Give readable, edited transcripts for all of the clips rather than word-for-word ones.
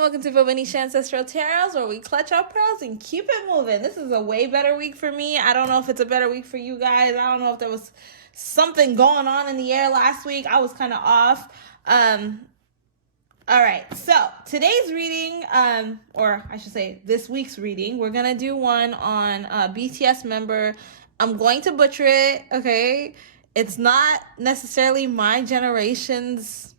welcome to Bobo-Nesha Ancestral Tarots, where we clutch our pearls and keep it moving. This is a way better week for me. I don't know if it's a better week for you guys. I don't know if there was something going on in the air last week. I was kind of off. All right, so today's reading, or I should say this week's reading, we're going to do one on BTS member. I'm going to butcher it, okay? It's not necessarily my generation's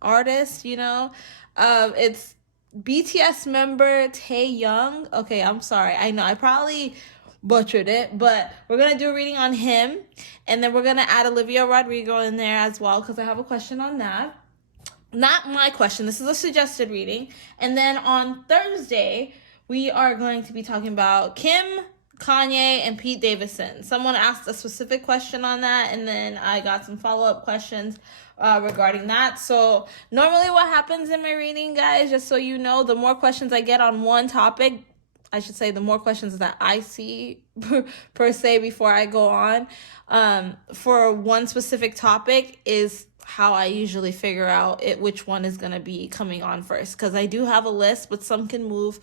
artist, you know? It's BTS member Taehyung. Okay, I'm sorry. I know I probably butchered it, but we're going to do a reading on him, and then we're going to add Olivia Rodrigo in there as well, because I have a question on that. Not my question. This is a suggested reading. And then on Thursday, we are going to be talking about Kim, Kanye, and Pete Davidson. Someone asked a specific question on that, and then I got some follow-up questions regarding that. So normally what happens in my reading, guys, just so you know, the more questions I get on one topic, I should say the more questions that I see per se before I go on for one specific topic is how I usually figure out which one is going to be coming on first, because I do have a list, but some can move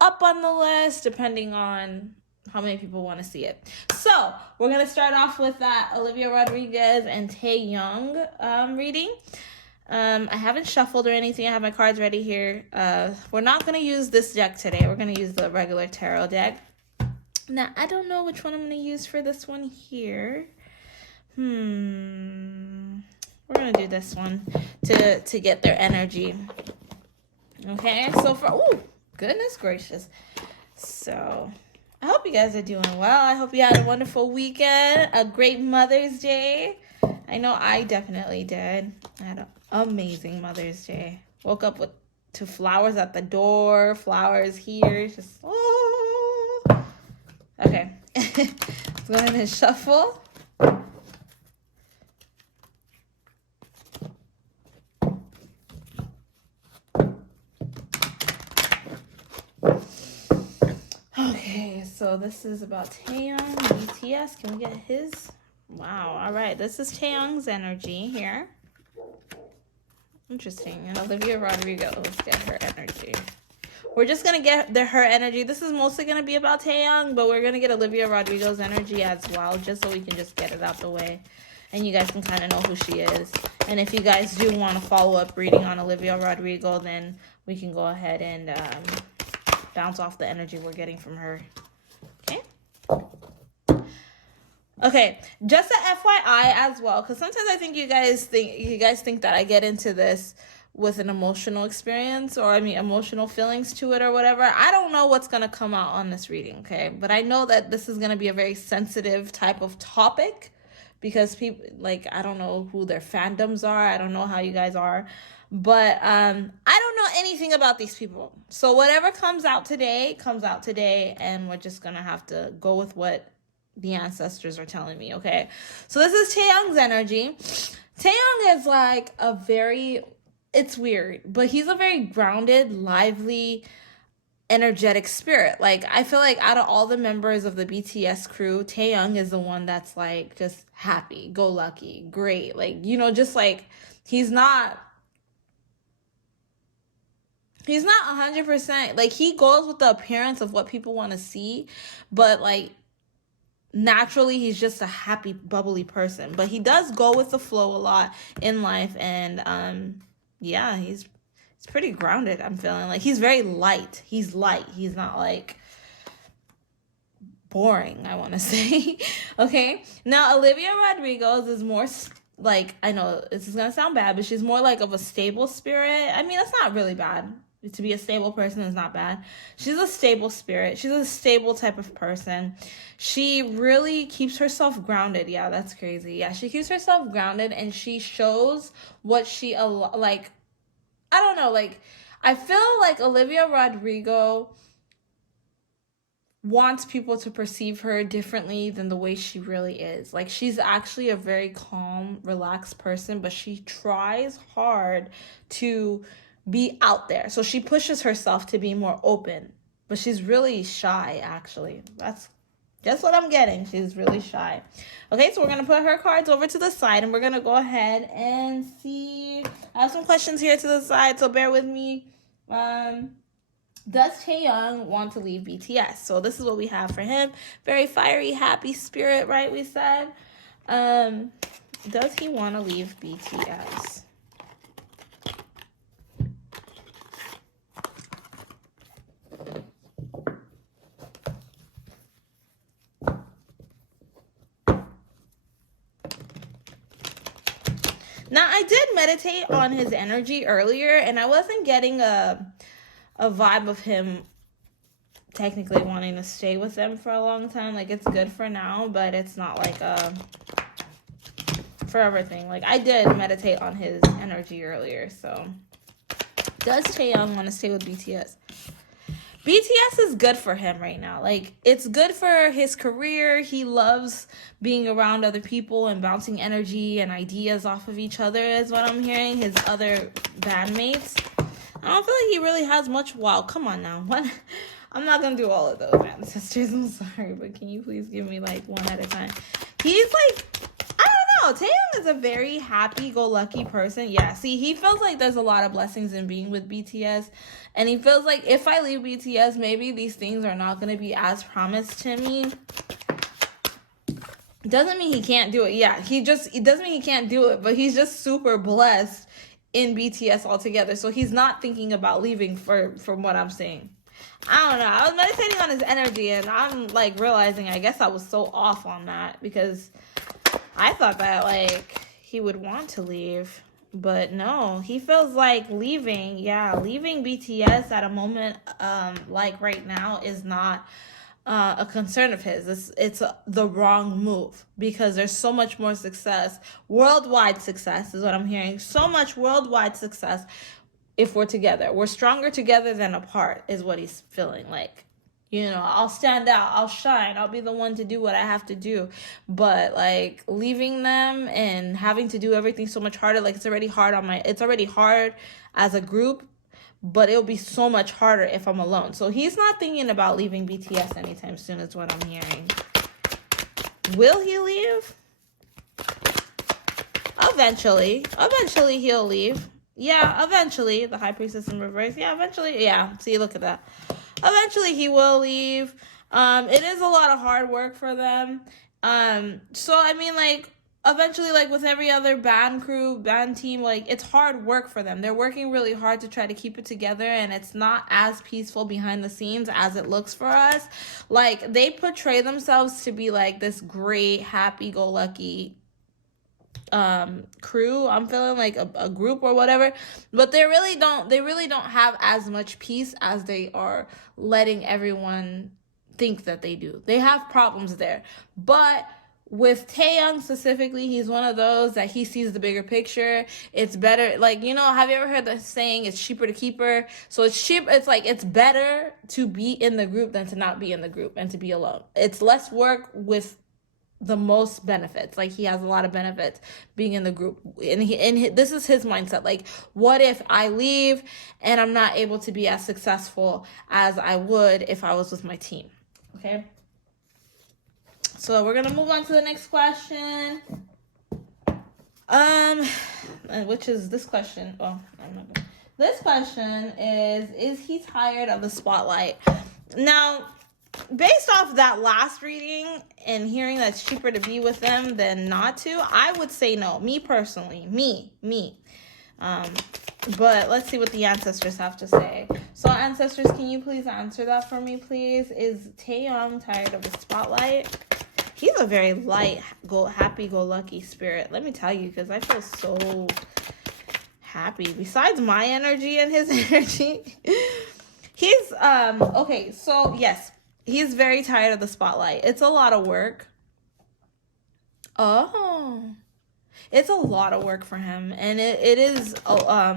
up on the list depending on how many people want to see it. So we're going to start off with that Olivia Rodriguez and Taeyoung reading. I haven't shuffled or anything. I have my cards ready here. We're not going to use this deck today. We're going to use the regular tarot deck. Now, I don't know which one I'm going to use for this one here. We're going to do this one to get their energy. Okay, so goodness gracious. So I hope you guys are doing well. I hope you had a wonderful weekend, a great Mother's Day. I know I definitely did. I had an amazing Mother's Day. Woke up to flowers at the door, flowers here. Just, Okay, let's go ahead and shuffle. Okay, so this is about Taeyang, BTS. Can we get his? Wow, all right. This is Taeyang's energy here. Interesting. And Olivia Rodrigo, let's get her energy. We're just going to get her energy. This is mostly going to be about Taeyang, but we're going to get Olivia Rodrigo's energy as well, just so we can just get it out the way. And you guys can kind of know who she is. And if you guys do want a follow-up reading on Olivia Rodrigo, then we can go ahead and bounce off the energy we're getting from her. Okay, just a FYI as well, because sometimes I think you guys think that I get into this with an emotional experience, or emotional feelings to it or whatever. I don't know what's going to come out on this reading, okay? But I know that this is going to be a very sensitive type of topic, because people, I don't know who their fandoms are. I don't know how you guys are. But I don't know anything about these people. So whatever comes out today, and we're just going to have to go with what the ancestors are telling me, okay? So this is Taeyoung's energy. Taeyang is it's weird, but he's a very grounded, lively, energetic spirit. I feel like out of all the members of the BTS crew, Taehyung is the one that's just happy, go lucky, great. He's not 100%, he goes with the appearance of what people want to see, but naturally he's just a happy, bubbly person. But he does go with the flow a lot in life, and yeah, he's pretty grounded. I'm feeling he's very light. He's light. He's not boring, I want to say. Okay, now Olivia Rodrigo is more I know this is gonna sound bad, but she's more of a stable spirit. That's not really bad. To be a stable person is not bad. She's a stable spirit. She's a stable type of person. She really keeps herself grounded. Yeah, that's crazy. Yeah, she keeps herself grounded, and she shows what she I don't know. I feel Olivia Rodrigo wants people to perceive her differently than the way she really is. She's actually a very calm, relaxed person, but she tries hard to be out there. So she pushes herself to be more open, but she's really shy, actually. That's just what I'm getting. She's really shy. Okay, so we're going to put her cards over to the side, and we're going to go ahead and see. I have some questions here to the side, so bear with me. Does Taeyang want to leave BTS? So this is what we have for him. Very fiery, happy spirit, right? We said. Does he want to leave BTS? Now, I did meditate on his energy earlier, and I wasn't getting a vibe of him technically wanting to stay with them for a long time. Like, it's good for now, but it's not like a forever thing. Like, I did meditate on his energy earlier, so. Does Taehyung want to stay with BTS? BTS is good for him right now. Like, it's good for his career. He loves being around other people and bouncing energy and ideas off of each other is what I'm hearing. His other bandmates. I don't feel like he really has much. Wow, come on now. What? I'm not going to do all of those ancestors. I'm sorry, but can you please give me like one at a time? He's like, I don't know. Taeyang is a very happy-go-lucky person. Yeah, see, he feels like there's a lot of blessings in being with BTS. And he feels like if I leave BTS, maybe these things are not going to be as promised to me. Doesn't mean he can't do it. Yeah, it doesn't mean he can't do it, but he's just super blessed in BTS altogether. So he's not thinking about leaving from what I'm saying. I don't know. I was meditating on his energy, and I'm like realizing I guess I was so off on that because I thought that like he would want to leave. But no, he feels like leaving. Yeah, leaving BTS at a moment like right now is not a concern of his. It's the wrong move because there's so much more success. Worldwide success is what I'm hearing. So much worldwide success if we're together. We're stronger together than apart is what he's feeling like. You know, I'll stand out, I'll shine, I'll be the one to do what I have to do. But like leaving them and having to do everything so much harder, like it's already hard as a group, but it'll be so much harder if I'm alone. So he's not thinking about leaving BTS anytime soon is what I'm hearing. Will he leave? Eventually he'll leave. Yeah, eventually. The High Priestess in reverse. Yeah, eventually. Yeah, see, look at that. Eventually he will leave. It is a lot of hard work for them. So I mean, like, eventually, like with every other band team, like it's hard work for them. They're working really hard to try to keep it together, and it's not as peaceful behind the scenes as it looks for us. Like, they portray themselves to be like this great, happy-go-lucky crew. I'm feeling like a group or whatever, but they really don't have as much peace as they are letting everyone think that they do. They have problems there, but with Taehyung specifically, he's one of those that he sees the bigger picture. It's better, like, you know, have you ever heard the saying, it's cheaper to keep her? So it's like it's better to be in the group than to not be in the group and to be alone. It's less work with the most benefits. Like, he has a lot of benefits being in the group, and this is his mindset. Like, what if I leave and I'm not able to be as successful as I would if I was with my team? Okay, so we're gonna move on to the next question, which is this question. Oh, I'm not gonna. This question is he tired of the spotlight? Now, based off that last reading and hearing that it's cheaper to be with them than not to, I would say no. Me personally. Me. But let's see what the ancestors have to say. So, ancestors, can you please answer that for me, please? Is Taeyong tired of the spotlight? He's a very light, happy-go-lucky spirit. Let me tell you, because I feel so happy. Besides my energy and his energy, he's, okay, so, yes. He's very tired of the spotlight. It's a lot of work. Oh. It's a lot of work for him. And it is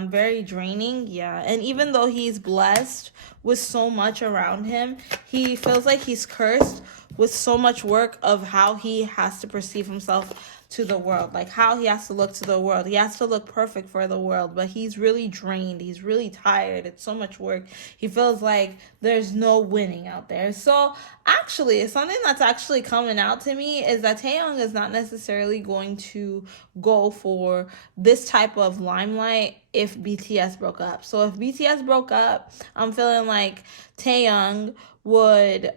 very draining. Yeah. And even though he's blessed with so much around him, he feels like he's cursed with so much work of how he has to perceive himself to the world, like how he has to look to the world. He has to look perfect for the world, but he's really drained. He's really tired. It's so much work. He feels like there's no winning out there. So actually, something that's actually coming out to me is that Taeyong is not necessarily going to go for this type of limelight if BTS broke up. So if BTS broke up, I'm feeling like Taeyong would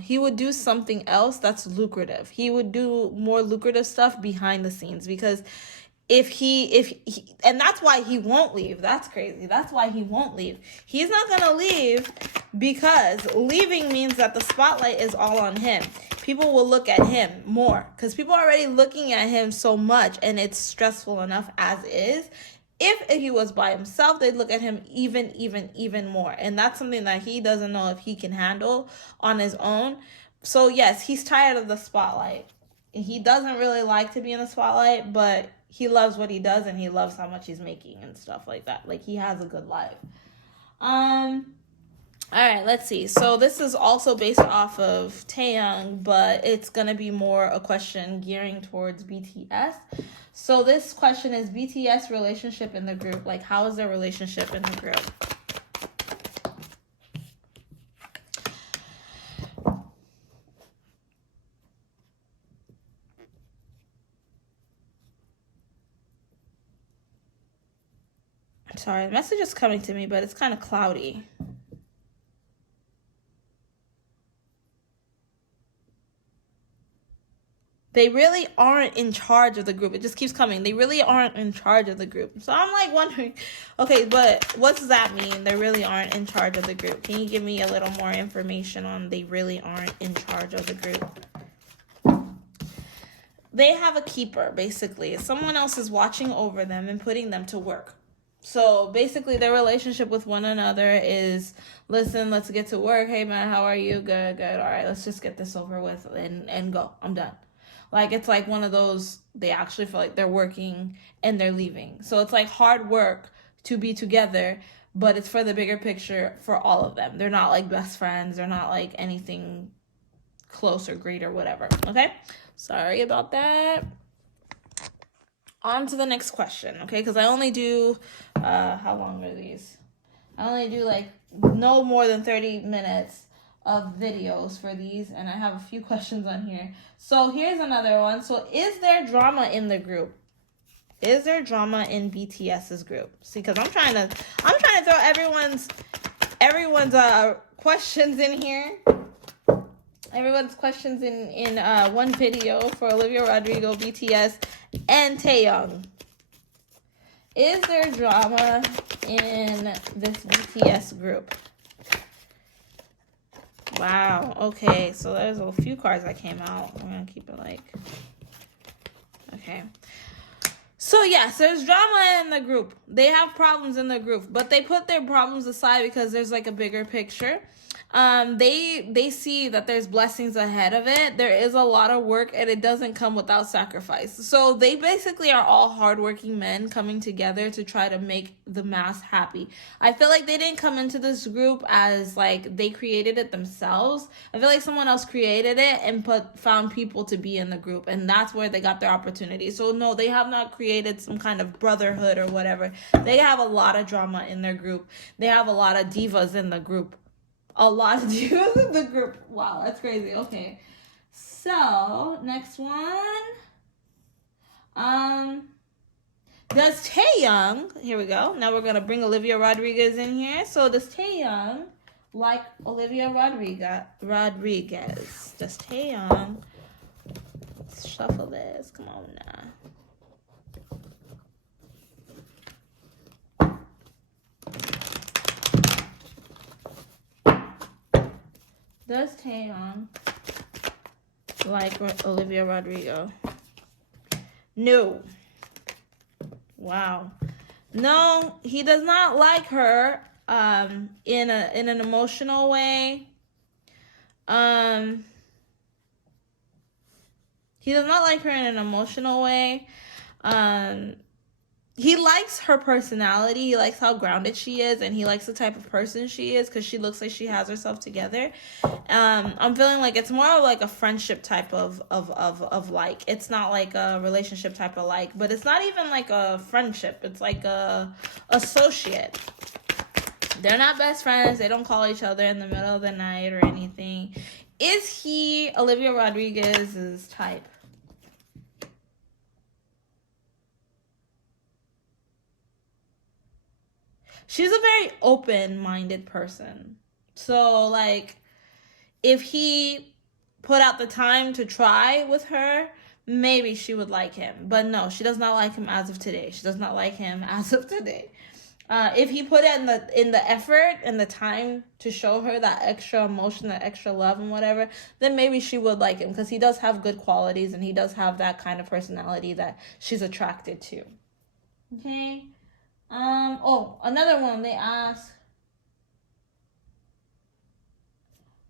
he would do something else that's lucrative. He would do more lucrative stuff behind the scenes, because if he and that's why he won't leave. That's crazy. That's why he won't leave. He's not going to leave, because leaving means that the spotlight is all on him. People will look at him more, because people are already looking at him so much, and it's stressful enough as is. If he was by himself, they'd look at him even more. And that's something that he doesn't know if he can handle on his own. So yes, he's tired of the spotlight. He doesn't really like to be in the spotlight, but he loves what he does, and he loves how much he's making and stuff like that. Like, he has a good life. All right, let's see. So this is also based off of Taeyang, but it's going to be more a question gearing towards BTS. So this question is BTS relationship in the group. Like, how is their relationship in the group? Sorry, the message is coming to me, but it's kind of cloudy. They really aren't in charge of the group. It just keeps coming. They really aren't in charge of the group. So I'm like wondering, okay, but what does that mean? They really aren't in charge of the group. Can you give me a little more information on they really aren't in charge of the group? They have a keeper, basically. Someone else is watching over them and putting them to work. So basically their relationship with one another is, listen, let's get to work. Hey man, how are you? Good. All right, let's just get this over with and go. I'm done. Like, it's like one of those, they actually feel like they're working and they're leaving. So it's like hard work to be together, but it's for the bigger picture for all of them. They're not like best friends. They're not like anything close or great or whatever. Okay? Sorry about that. On to the next question, okay? Because I only do, how long are these? I only do like no more than 30 minutes of videos for these, and I have a few questions on here. So here's another one. So is there drama in the group? Is there drama in BTS's group? See, because I'm trying to throw everyone's questions in here. Everyone's questions in one video for Olivia Rodrigo, BTS, and Taeyong. Is there drama in this BTS group? Wow, okay, so there's a few cards that came out. I'm gonna keep it like, okay. So yes, there's drama in the group. They have problems in the group, but they put their problems aside because there's like a bigger picture. They see that there's blessings ahead of it. There is a lot of work, and it doesn't come without sacrifice. So they basically are all hardworking men coming together to try to make the mass happy. I feel like they didn't come into this group as like they created it themselves. I feel like someone else created it and found people to be in the group, and that's where they got their opportunity. So no, they have not created some kind of brotherhood or whatever. They have a lot of drama in their group. They have a lot of divas in the group. A lot of divas in the group. Wow, that's crazy. Okay. So, next one. Does Taeyang, here we go. Now we're going to bring Olivia Rodriguez in here. So, does Taeyang like Olivia Rodriguez? Does Taeyang, let's shuffle this. Come on now. Does Taeyeon like Olivia Rodrigo? No. Wow. No, he does not like her in an emotional way. He does not like her in an emotional way. he likes her personality. He likes how grounded she is, and he likes the type of person she is because she looks like she has herself together. I'm feeling like it's more like a friendship type of like. It's not like a relationship type of like, but it's not even like a friendship. It's like a associate. They're not best friends. They don't call each other in the middle of the night or anything. Is he Olivia Rodriguez's type? She's a very open-minded person. So, like, if he put out the time to try with her, maybe she would like him. But no, she does not like him as of today. She does not like him as of today. If he put in the effort and the time to show her that extra emotion, that extra love and whatever, then maybe she would like him because he does have good qualities and he does have that kind of personality that she's attracted to. Okay. Oh, another one they asked.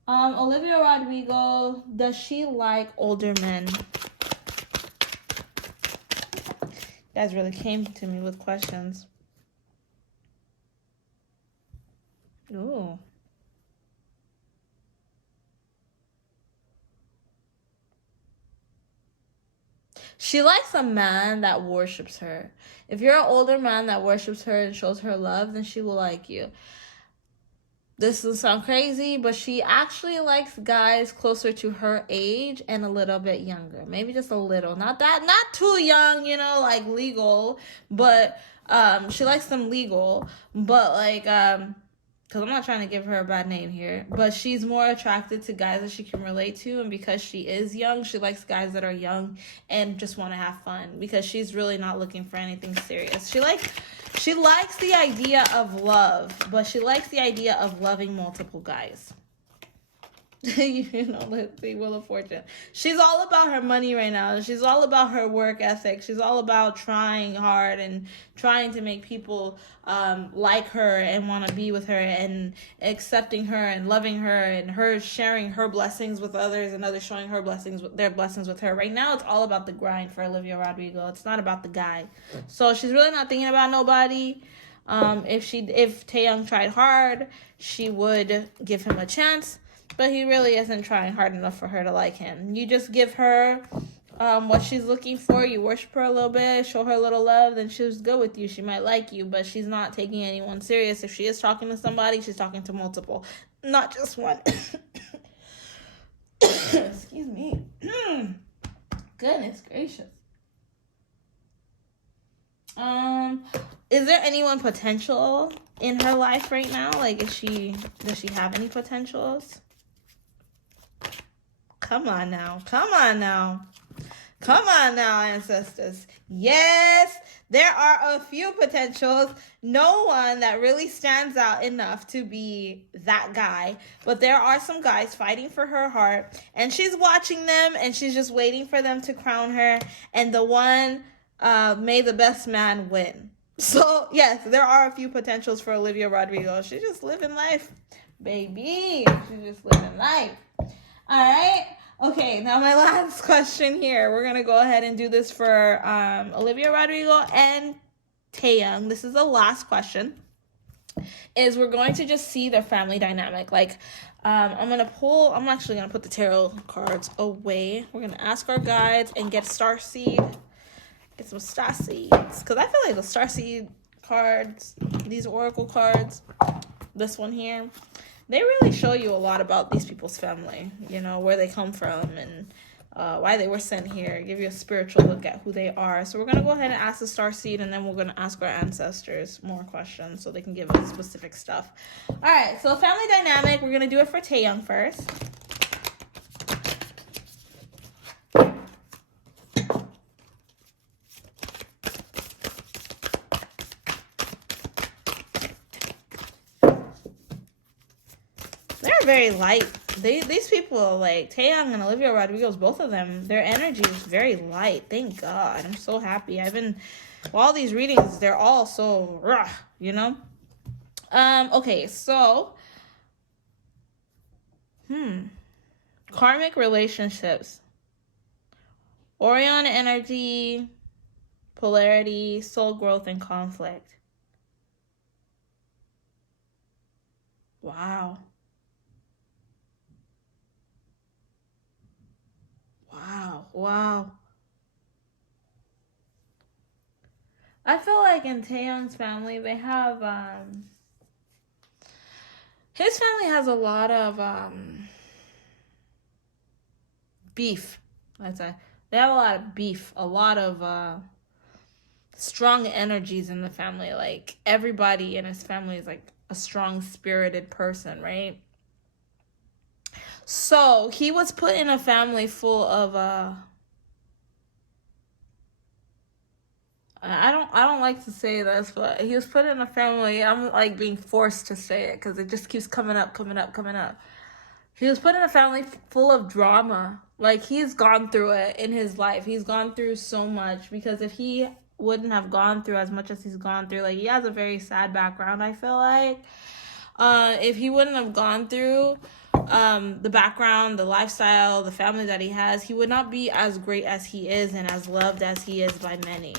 Olivia Rodrigo, does she like older men? You guys really came to me with questions. Ooh. She likes a man that worships her. If you're an older man that worships her and shows her love, then she will like you. This will sound crazy, but she actually likes guys closer to her age and a little bit younger. Maybe just a little. Not too young, like legal, but she likes them legal, but like because I'm not trying to give her a bad name here, but she's more attracted to guys that she can relate to, and because she is young, she likes guys that are young and just want to have fun because she's really not looking for anything serious. She likes the idea of love, but she likes the idea of loving multiple guys. Let's see, Wheel of Fortune. She's all about her money right now. She's all about her work ethic. She's all about trying hard and trying to make people like her and want to be with her and accepting her and loving her and her sharing her blessings with others and others showing her their blessings with her. Right now, it's all about the grind for Olivia Rodrigo. It's not about the guy. So she's really not thinking about nobody. If Taeyang tried hard, she would give him a chance. But he really isn't trying hard enough for her to like him. You just give her what she's looking for. You worship her a little bit, show her a little love, then she's good with you. She might like you, but she's not taking anyone serious. If she is talking to somebody, she's talking to multiple, not just one. Excuse me. Goodness gracious. Is there anyone potential in her life right now? Like, does she have any potentials? Come on now, ancestors. Yes, there are a few potentials. No one that really stands out enough to be that guy. But there are some guys fighting for her heart. And she's watching them and she's just waiting for them to crown her. And the one, may the best man win. So, yes, there are a few potentials for Olivia Rodrigo. She's just living life, baby. She's just living life. All right. Okay, now my last question here. We're going to go ahead and do this for Olivia Rodrigo and Taeyang. This is the last question. Is we're going to just see their family dynamic. Like, I'm actually going to put the tarot cards away. We're going to ask our guides and get star seed. Get some star seeds. Because I feel like the star seed cards, these oracle cards, this one here, they really show you a lot about these people's family, where they come from and why they were sent here, give you a spiritual look at who they are. So we're going to go ahead and ask the star seed, and then we're going to ask our ancestors more questions so they can give us specific stuff. All right, so family dynamic, we're going to do it for Taehyung first. Very light. These people, like Taeyang and Olivia Rodrigo's, both of them, their energy is very light. Thank God. I'm so happy. All these readings, they're all so rough, Okay, so karmic relationships. Orion energy, polarity, soul growth, and conflict. Wow. Wow. Wow. I feel like in Taeyang's family, they have, his family has a lot of, beef. I'd say. They have a lot of beef, a lot of, strong energies in the family. Like, everybody in his family is, like, a strong spirited person, right? So, he was put in a family full of, I don't like to say this, but he was put in a family. I'm like being forced to say it because it just keeps coming up, coming up, coming up. He was put in a family full of drama. Like, he's gone through it in his life. He's gone through so much because if he wouldn't have gone through as much as he's gone through, like, he has a very sad background, I feel like. If he wouldn't have gone through the background, the lifestyle, the family that he has, he would not be as great as he is and as loved as he is by many.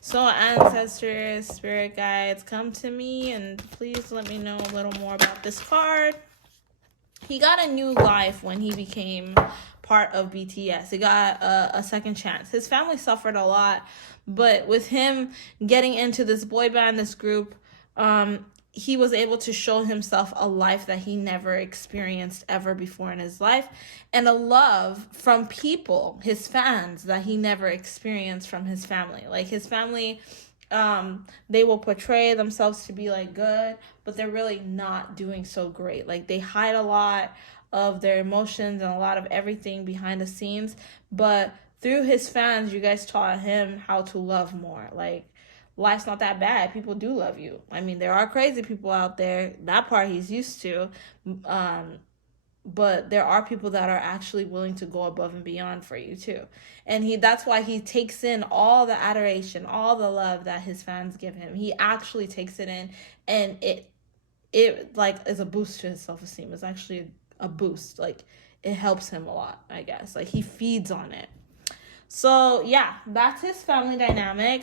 So, ancestors, spirit guides, come to me and please let me know a little more about this card. He got a new life when he became part of BTS. He got a second chance. His family suffered a lot, but with him getting into this boy band, this group, he was able to show himself a life that he never experienced ever before in his life, and a love from people, his fans, that he never experienced from his family. Like, his family, they will portray themselves to be like good, but they're really not doing so great. Like, they hide a lot of their emotions and a lot of everything behind the scenes, but through his fans, you guys taught him how to love more. Like, life's not that bad. People do love you. I mean, there are crazy people out there. That part he's used to. But there are people that are actually willing to go above and beyond for you too. And that's why he takes in all the adoration, all the love that his fans give him. He actually takes it in, and it like is a boost to his self-esteem. It's actually a boost. Like, it helps him a lot, I guess. Like, he feeds on it. So yeah, that's his family dynamic.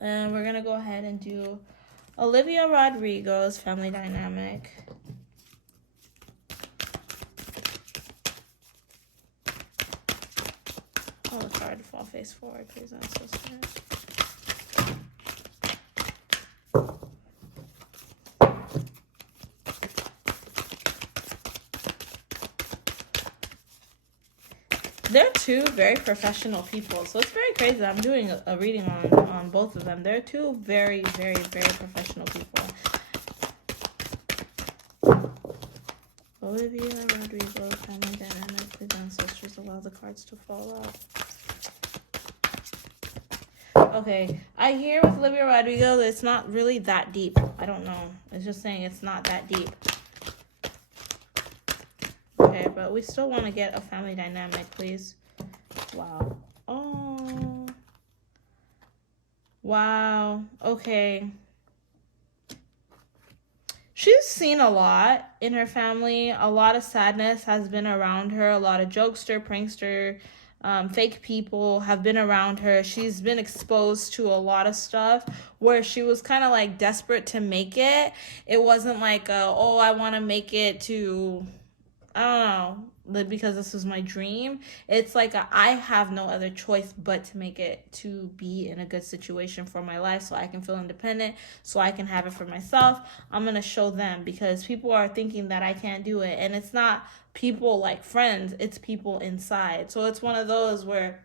And we're going to go ahead and do Olivia Rodrigo's family dynamic. Oh, the card fall face forward, please. I'm so scared. They're two very professional people, so it's very crazy. I'm doing a reading on both of them. They're two very, very, very professional people. Olivia Rodrigo, family dynamic, please ancestors allow the cards to fall out. Okay, I hear with Olivia Rodrigo that it's not really that deep. I don't know. It's just saying it's not that deep. Okay, but we still want to get a family dynamic, please. Wow. Oh. Wow. Okay. She's seen a lot in her family. A lot of sadness has been around her. A lot of jokester, prankster, fake people have been around her. She's been exposed to a lot of stuff where she was kind of like desperate to make it. It wasn't like, oh, I want to make it to, I don't know, because this was my dream. It's like I have no other choice but to make it to be in a good situation for my life so I can feel independent, so I can have it for myself. I'm going to show them because people are thinking that I can't do it. And it's not people like friends, it's people inside. So it's one of those where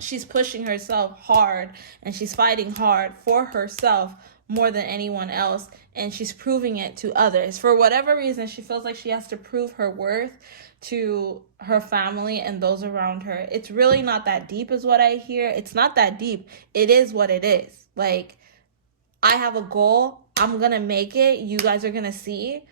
she's pushing herself hard and she's fighting hard for herself more than anyone else, and she's proving it to others. For whatever reason, she feels like she has to prove her worth to her family and those around her. It's really not that deep is what I hear. It's not that deep. It is what it is. Like, I have a goal. I'm going to make it. You guys are going to see.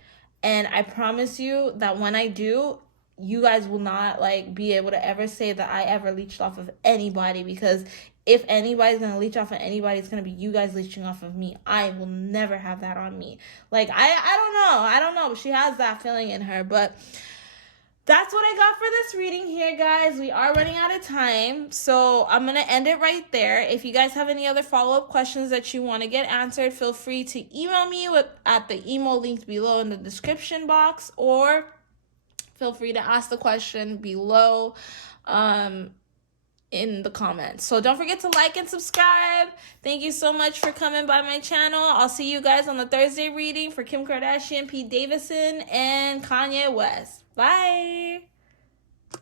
And I promise you that when I do, you guys will not like be able to ever say that I ever leached off of anybody, because if anybody's going to leech off of anybody, it's going to be you guys leeching off of me. I will never have that on me. Like, I don't know. But she has that feeling in her. But that's what I got for this reading here, guys. We are running out of time, so I'm going to end it right there. If you guys have any other follow-up questions that you want to get answered, feel free to email me at the email linked below in the description box, or feel free to ask the question below in the comments. So don't forget to like and subscribe. Thank you so much for coming by my channel. I'll see you guys on the Thursday reading for Kim Kardashian, Pete Davidson, and Kanye West. Bye.